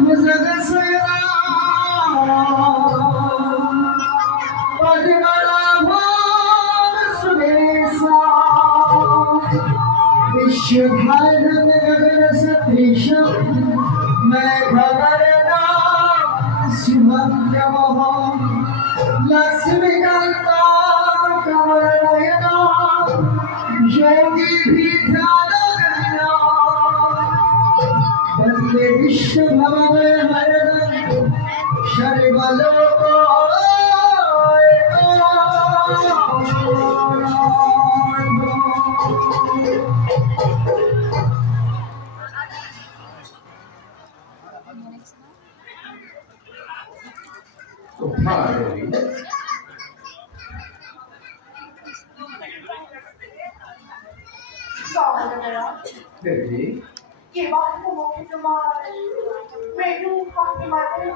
मुझसे विश्वधार में गगन सदृश मैं खबरना सुभद्र लक्ष्मीकांता कमल नयना योगी भी ध्यान करना वंदे विश्व भवन हरदं सर्वलोको ये बात को मुझे तुम्हारे मेनू काफी मारे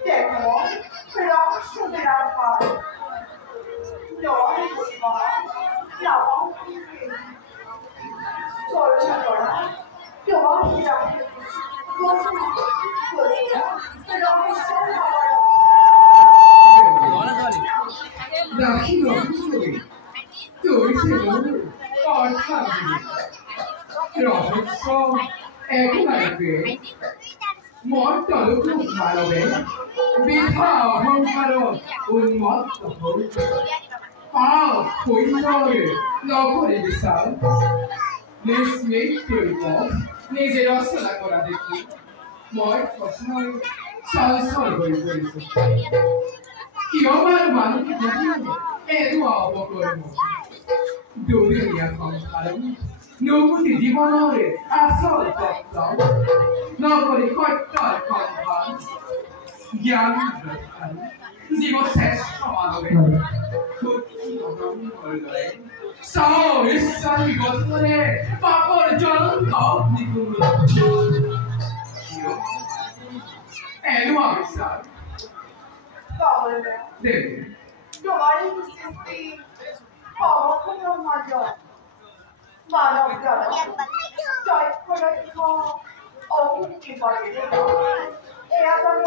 देखो फिर शुद्ध रास्ता जो है तुम्हारा लाओ चलो चलो जो है रास्ता वो राखी राखी तो इसे और था রহস্য একবারে মর্তলোক ভালবে বৃথা অহংকার উন্মত্ত হল পাও কৈন্দরে নগরে বিশাল নিজ মৃত্যুর পথ নিজে রচনা করা দেখি মই প্রশ্নই সলসল হয়ে পড়েছে কিয়বার মানুষকে বুঝিয়ে এরু অবকর্ম দুনিয়া সংসার নৌকটি জীবনরে আসল তত্ত্ব নগরী কট্টর কন্ধান জ্ঞান জীব শ্রেষ্ঠ মানবে সাও ঈশ্বরী গঠনে পাপর জ্বলন্ত অগ্নিকুণ্ড এনু আবিষ্কার দেবী তোমারই সৃষ্টি অবক্ষণ মাঝ মানব দ্বারা জয় করে অগ্নি করে এরা যেন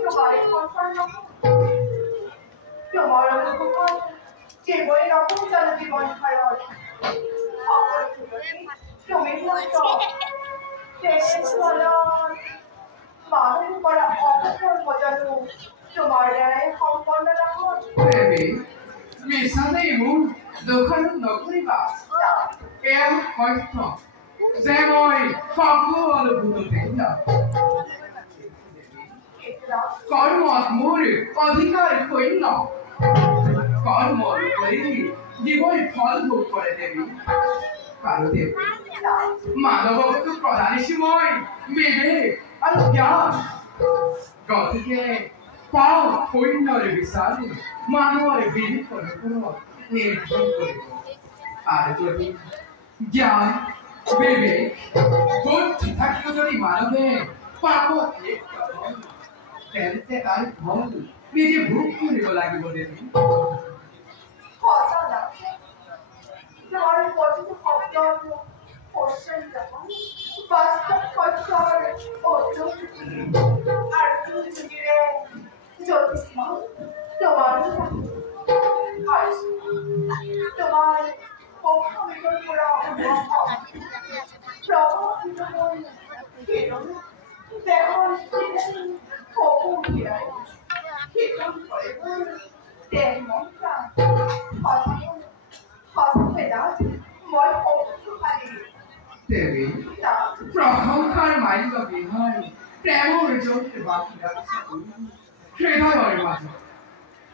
তোমার সন্তান তোমার অনুভব যে বই রকম যেন জীবন খারাপ তুমি মানুষ করা অপকর মজানো তোমার দ্বারাই সম্পন্ন রাখো মিশালে মোৰ দোকান নকৰিবা এম সত্য যে মই সকলো ভুলতে কৰ্মত মোৰ অধিকাৰ শূন্য কৰ্ম কৰি জীৱই ফল ভোগ কৰে দেৱী আৰু দেৱী মানৱকতো প্ৰদানিছো মই বিবেক আৰু জ্ঞান গতিকে পাও শূন্যৰে বিচাৰি মানুহৰে বিবেকৰ ওপৰত নিৰ্ভৰ কৰিব আৰু যদি জ্ঞান বিবেক বুদ্ধি থাকিও যদি মানৱে পাপত লিপ্ত হয় তেন্তে তাৰ ফল নিজে ভোগ কৰিব লাগিব দেৱী বাস্তব কঠোর ও আর তুমি জ্যোতিষ্ময় তোমার তোমার পক্ষমিত করা প্রভাবিত দেখুন কখন ফিরায় কীর্তন করে দেন মন্ত্রা হস্তভেদাত মই অপক্ষকারী দেবী প্রশংসার মাইল বিহার প্রেমর জোটে বাকি রাখছে হৃদয়ের মাঝে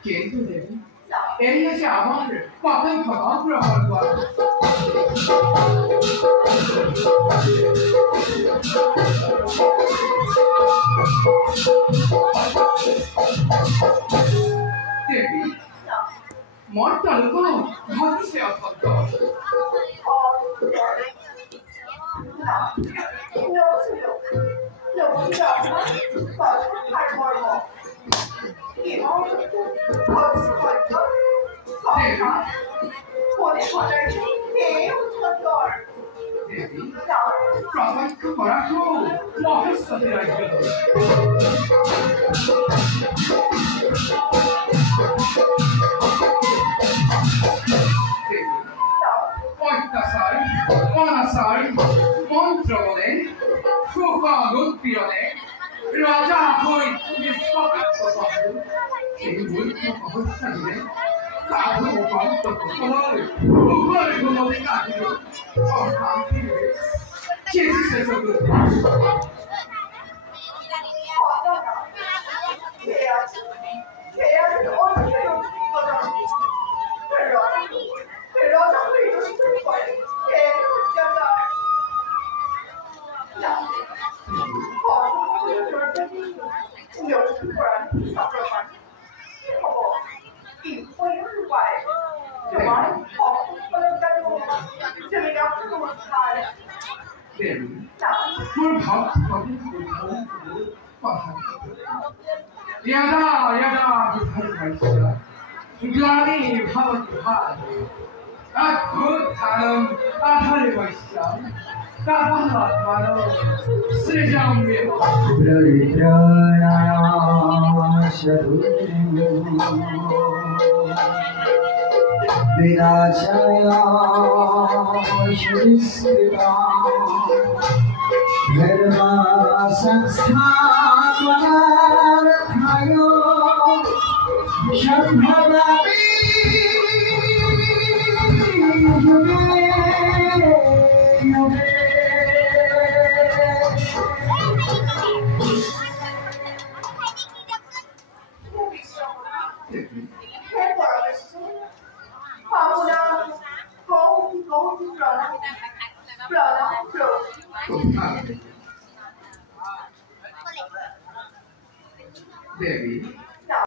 কিন্তু দেবী এই আছে আমার কতই ক্ষমা গ্রহণ করা দেবী মর্তাল কোনো ঘটিছে অসত্য দেবী না প্রত্যক্ষ করা তো মহেশ্বরের রাজ্য অত্যাচার অনাচার মন্ত্র বলে সুখদ উৎপীড়নে রাজা হই সেই বৈধ অবস্থা দিলে কাবু কর্তব্য করে উপরে ঘুমতে কাটিল অশান্তি শেষে শেষ মোৰ ভাৱ ইয়াদা ইয়াদা গ্লানি ভাবৎভার অদ্ভুতানম আধারে বৈশ্যাম কাপাত্মানো সৃজাম विनाशाय श्रीस्कृता धर्म संस्थापनार्थाय शम्भवामि युगे युगे দেবী